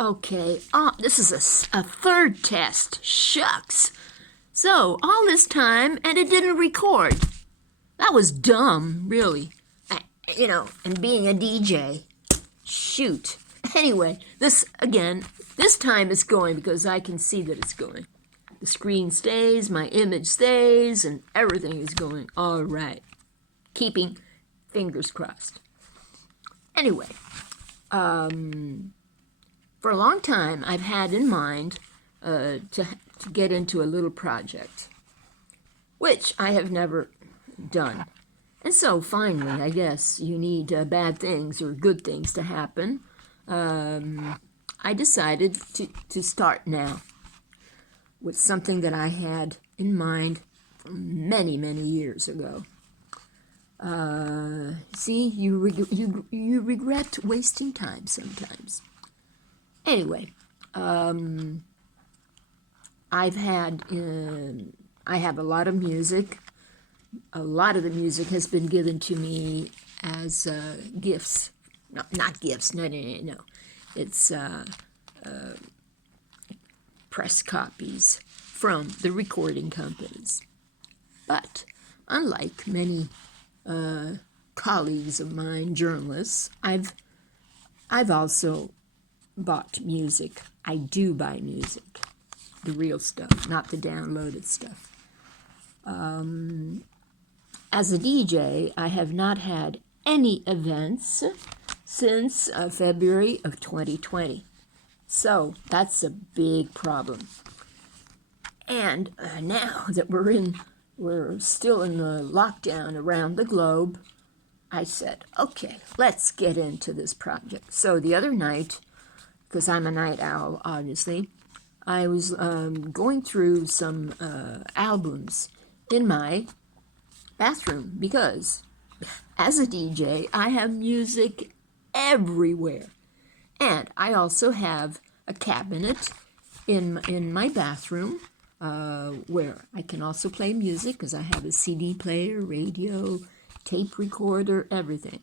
Okay, this is a third test. Shucks. So, all this time, and it didn't record. That was dumb, really. And being a DJ. Shoot. Anyway, this time it's going because I can see that it's going. The screen stays, my image stays, and everything is going all right. Keeping fingers crossed. Anyway, for a long time, I've had in mind to get into a little project, which I have never done. And so finally, I guess you need bad things or good things to happen. I decided to start now with something that I had in mind many, many years ago. See, you regret wasting time sometimes. Anyway, I have a lot of music. A lot of the music has been given to me as gifts. No, not gifts. No. It's press copies from the recording companies. But unlike many colleagues of mine, journalists, I've also bought music. I do buy music, the real stuff, not the downloaded stuff. As a DJ, I have not had any events since February of 2020. So that's a big problem. And now that we're still in the lockdown around the globe, I said, okay, let's get into this project. So the other night, because I'm a night owl, obviously, I was going through some albums in my bathroom because as a DJ, I have music everywhere. And I also have a cabinet in my bathroom where I can also play music because I have a CD player, radio, tape recorder, everything.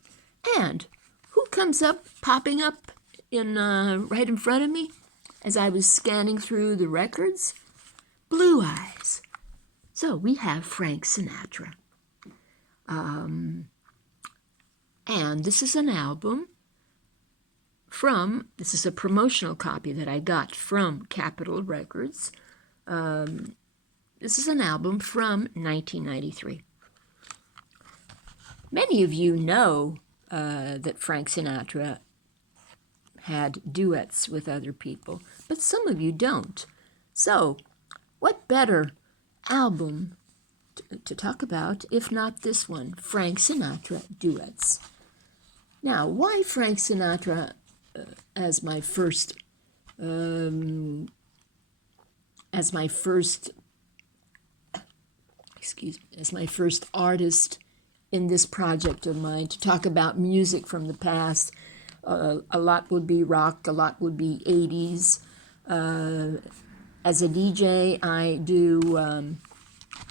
And who comes popping up right in front of me as I was scanning through the records? Blue Eyes. So we have Frank Sinatra. And this is an album this is a promotional copy that I got from Capitol Records. This is an album from 1993. Many of you know that Frank Sinatra had duets with other people, but some of you don't. So, what better album to talk about if not this one, Frank Sinatra Duets? Now, why Frank Sinatra as my first artist in this project of mine to talk about music from the past? A lot would be rock, a lot would be 80s. As a DJ,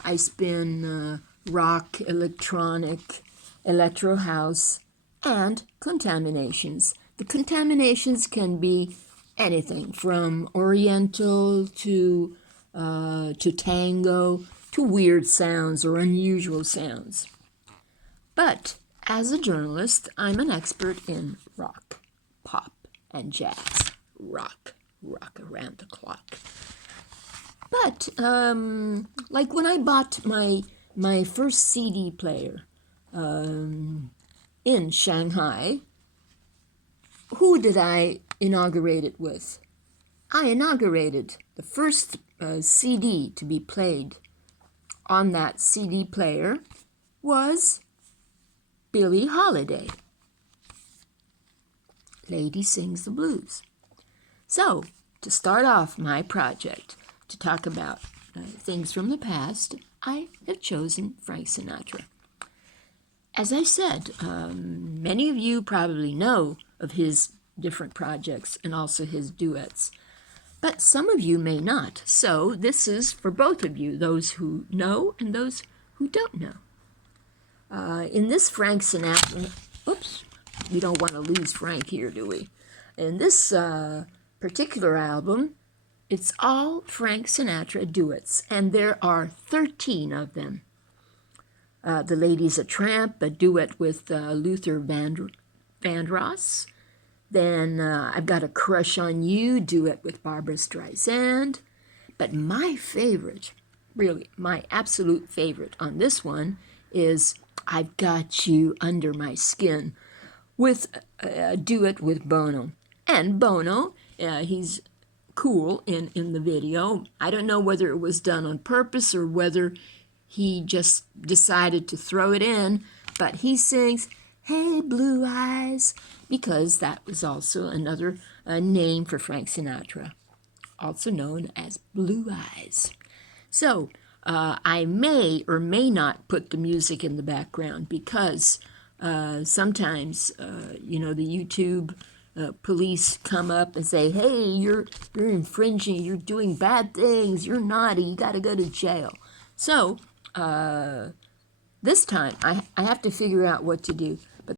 I spin rock, electronic, electro house, and contaminations. The contaminations can be anything from oriental to tango to weird sounds or unusual sounds. But as a journalist, I'm an expert in rock, pop, and jazz. Rock around the clock. But like when I bought my first CD player in Shanghai, who did I inaugurate it with? I inaugurated the first CD to be played on that CD player was Billie Holiday. Lady Sings the Blues. So, to start off my project, to talk about things from the past, I have chosen Frank Sinatra. As I said, many of you probably know of his different projects and also his duets, but some of you may not. So this is for both of you, those who know and those who don't know. In this Frank Sinatra, oops, we don't want to lose Frank here, do we? In this particular album, it's all Frank Sinatra duets, and there are 13 of them. The Lady's a Tramp, a duet with Luther Vandross. Then I've got a Crush on You, duet with Barbra Streisand. But my favorite, really, my absolute favorite on this one is I've Got You Under My Skin, with a duet with Bono. And Bono, he's cool in the video. I don't know whether it was done on purpose or whether he just decided to throw it in, but he sings, "Hey Blue Eyes," because that was also another name for Frank Sinatra, also known as Blue Eyes. So I may or may not put the music in the background because sometimes, the YouTube police come up and say, "Hey, you're infringing, you're doing bad things, you're naughty, you got to go to jail." So this time I have to figure out what to do.